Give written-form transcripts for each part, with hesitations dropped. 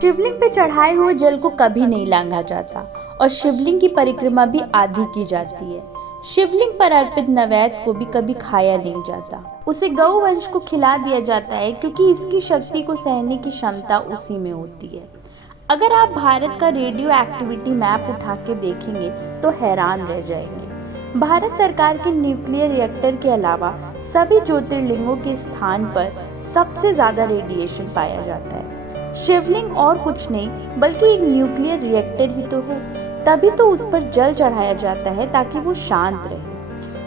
शिवलिंग पे चढ़ाए हुए जल को कभी नहीं लांघा जाता और शिवलिंग की परिक्रमा भी आधी की जाती है। शिवलिंग पर अर्पित नैवेद्य को भी कभी खाया नहीं जाता। उसे गौवंश को खिला दिया जाता है क्योंकि इसकी शक्ति को सहने की क्षमता उसी में होती है। अगर आप भारत का रेडियो एक्टिविटी मैप उठा के देखेंगे तो हैरान रह जाएंगे। भारत सरकार के न्यूक्लियर रिएक्टर के अलावा सभी ज्योतिर्लिंगों के स्थान पर सबसे ज्यादा रेडिएशन पाया जाता है। शिवलिंग और कुछ नहीं बल्कि एक न्यूक्लियर रिएक्टर ही तो है, तभी तो उस पर जल चढ़ाया जाता है ताकि वो शांत रहे।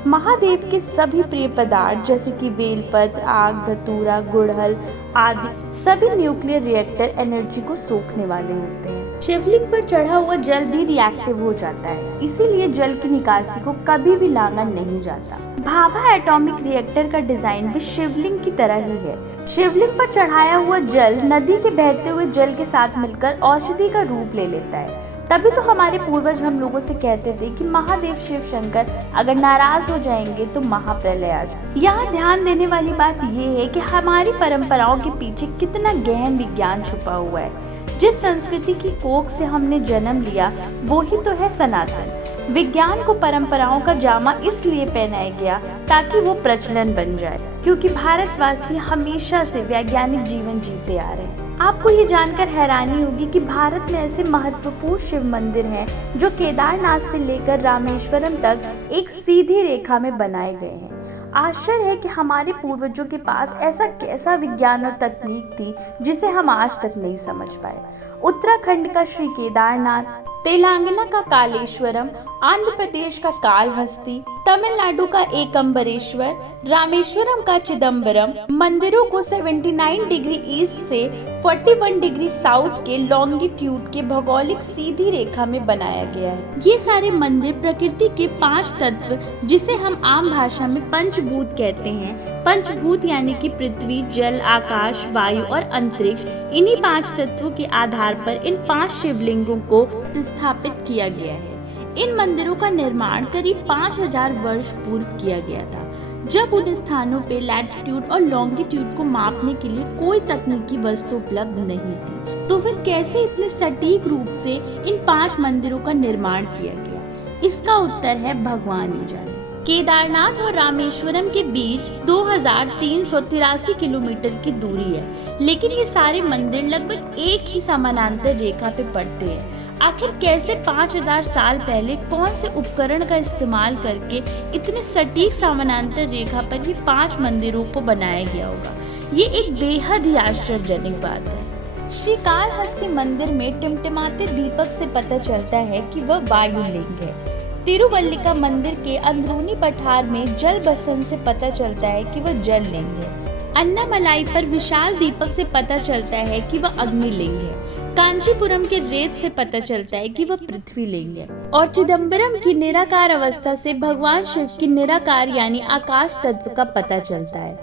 महादेव के सभी प्रिय पदार्थ जैसे कि बेलपत्र, आग, धतूरा, गुड़हल आदि सभी न्यूक्लियर रिएक्टर एनर्जी को सोखने वाले होते हैं। शिवलिंग पर चढ़ा हुआ जल भी रिएक्टिव हो जाता है, इसीलिए जल की निकासी को कभी भी लांघा नहीं जाता। भाभा एटॉमिक रिएक्टर का डिजाइन भी शिवलिंग की तरह ही है। शिवलिंग पर चढ़ाया हुआ जल नदी के बहते हुए जल के साथ मिलकर औषधि का रूप ले लेता है। तभी तो हमारे पूर्वज हम लोगों से कहते थे कि महादेव शिव शंकर अगर नाराज हो जाएंगे तो महाप्रलय आ जाए। यहाँ ध्यान देने वाली बात ये है कि हमारी परंपराओं के पीछे कितना गहन विज्ञान छुपा हुआ है। जिस संस्कृति की कोख से हमने जन्म लिया वो ही तो है सनातन। विज्ञान को परंपराओं का जामा इसलिए पहनाया गया ताकि वो प्रचलन बन जाए, क्योंकि भारतवासी हमेशा से वैज्ञानिक जीवन जीते आ रहे हैं। आपको ये जानकर हैरानी होगी कि भारत में ऐसे महत्वपूर्ण शिव मंदिर हैं जो केदारनाथ से लेकर रामेश्वरम तक एक सीधी रेखा में बनाए गए हैं। आश्चर्य है कि हमारे पूर्वजों के पास ऐसा कैसा विज्ञान और तकनीक थी जिसे हम आज तक नहीं समझ पाए। उत्तराखंड का श्री केदारनाथ, तेलंगाना का कालेश्वरम, आंध्र प्रदेश का कालहस्ती, तमिलनाडु का एकम्बरेश्वर, रामेश्वरम का चिदम्बरम मंदिरों को 79 डिग्री ईस्ट से 41 डिग्री साउथ के लॉन्गिट्यूड के भौगोलिक सीधी रेखा में बनाया गया है। ये सारे मंदिर प्रकृति के 5 तत्व, जिसे हम आम भाषा में पंचभूत कहते हैं, पंचभूत यानी कि पृथ्वी, जल, आकाश, वायु और अंतरिक्ष, इन्हीं 5 तत्वों के आधार पर इन 5 शिवलिंगों को स्थापित किया गया है। इन मंदिरों का निर्माण करीब 5000 वर्ष पूर्व किया गया था, जब उन स्थानों पे लैटिट्यूड और लॉन्गिट्यूड को मापने के लिए कोई तकनीकी वस्तु उपलब्ध नहीं थी। तो फिर कैसे इतने सटीक रूप से इन 5 मंदिरों का निर्माण किया गया? इसका उत्तर है भगवान ही जाने। केदारनाथ और रामेश्वरम के बीच 2383 किलोमीटर की दूरी है, लेकिन ये सारे मंदिर लगभग एक ही समानांतर रेखा पे पड़ते हैं। आखिर कैसे 5000 साल पहले कौन से उपकरण का इस्तेमाल करके इतने सटीक समानांतर रेखा पर ये 5 मंदिरों को बनाया गया होगा? ये एक बेहद ही आश्चर्यजनक बात है। श्री कालहस्ती मंदिर में टिमटिमाते दीपक से पता चलता है कि वह वायुलिंग है। तिरुवल्लिका मंदिर के अंदरूनी पठार में जल बसन से पता चलता है कि वह जल लिंग है। अन्नामलाई पर विशाल दीपक से पता चलता है कि वह अग्निलिंग है। कांचीपुरम के रेत से पता चलता है कि वह पृथ्वी लिंग है। और चिदम्बरम की निराकार अवस्था से भगवान शिव की निराकार यानी आकाश तत्व का पता चलता है।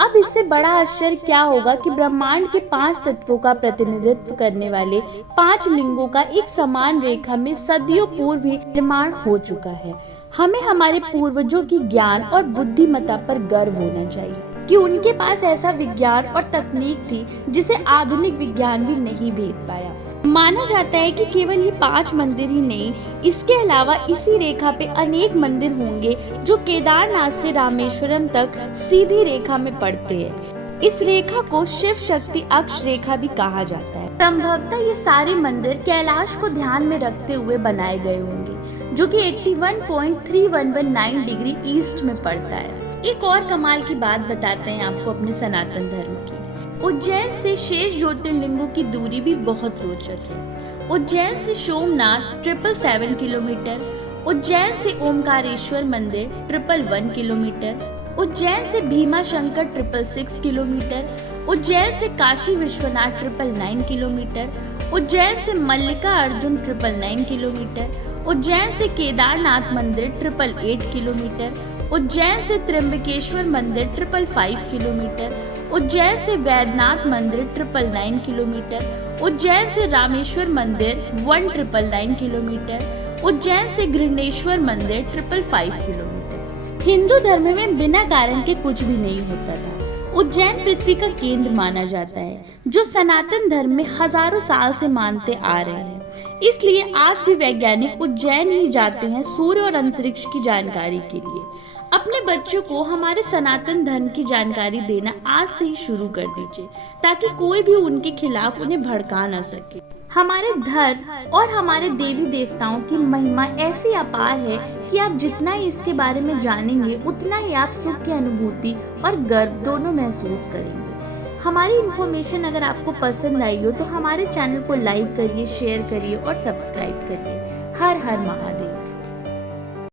अब इससे बड़ा आश्चर्य क्या होगा कि ब्रह्मांड के 5 तत्वों का प्रतिनिधित्व करने वाले 5 लिंगों का एक समान रेखा में सदियों पूर्व ही निर्माण हो चुका है। हमें हमारे पूर्वजों की ज्ञान और बुद्धिमत्ता पर गर्व होना चाहिए कि उनके पास ऐसा विज्ञान और तकनीक थी जिसे आधुनिक विज्ञान भी नहीं भेद पाया। माना जाता है कि केवल ये 5 मंदिर ही नहीं, इसके अलावा इसी रेखा पे अनेक मंदिर होंगे जो केदारनाथ से रामेश्वरम तक सीधी रेखा में पड़ते हैं। इस रेखा को शिव शक्ति अक्ष रेखा भी कहा जाता है। संभवतः ये सारे मंदिर कैलाश को ध्यान में रखते हुए बनाए गए होंगे, जो कि 81.3119 डिग्री ईस्ट में पड़ता है। एक और कमाल की बात बताते हैं आपको अपने सनातन धर्म की। उज्जैन से शेष ज्योतिर्लिंगों की दूरी भी बहुत रोचक है। उज्जैन से सोमनाथ 777 किलोमीटर, उज्जैन से ओमकारेश्वर मंदिर 111 किलोमीटर, उज्जैन से भीमा शंकर 666 किलोमीटर, उज्जैन से काशी विश्वनाथ 999 किलोमीटर, उज्जैन से मल्लिका अर्जुन 999 किलोमीटर, उज्जैन से केदारनाथ मंदिर 888 किलोमीटर, उज्जैन से त्र्यंबकेश्वर मंदिर 555 किलोमीटर, उज्जैन से वैद्यनाथ मंदिर 999 किलोमीटर, उज्जैन से रामेश्वर मंदिर 1999 किलोमीटर, उज्जैन से घृणेश्वर मंदिर 555 किलोमीटर। हिंदू धर्म में बिना कारण के कुछ भी नहीं होता था। उज्जैन पृथ्वी का केंद्र माना जाता है, जो सनातन धर्म में हजारों साल से मानते आ रहे हैं। इसलिए आज भी वैज्ञानिक उज्जैन ही जाते हैं सूर्य और अंतरिक्ष की जानकारी के लिए। अपने बच्चों को हमारे सनातन धर्म की जानकारी देना आज से ही शुरू कर दीजिए, ताकि कोई भी उनके खिलाफ उन्हें भड़का न सके। हमारे धर्म और हमारे देवी देवताओं की महिमा ऐसी अपार है कि आप जितना ही इसके बारे में जानेंगे, उतना ही आप सुख की अनुभूति और गर्व दोनों महसूस करेंगे। हमारी इन्फॉर्मेशन अगर आपको पसंद आई हो तो हमारे चैनल को लाइक करिए, शेयर करिए और सब्सक्राइब करिए। हर हर महादेव।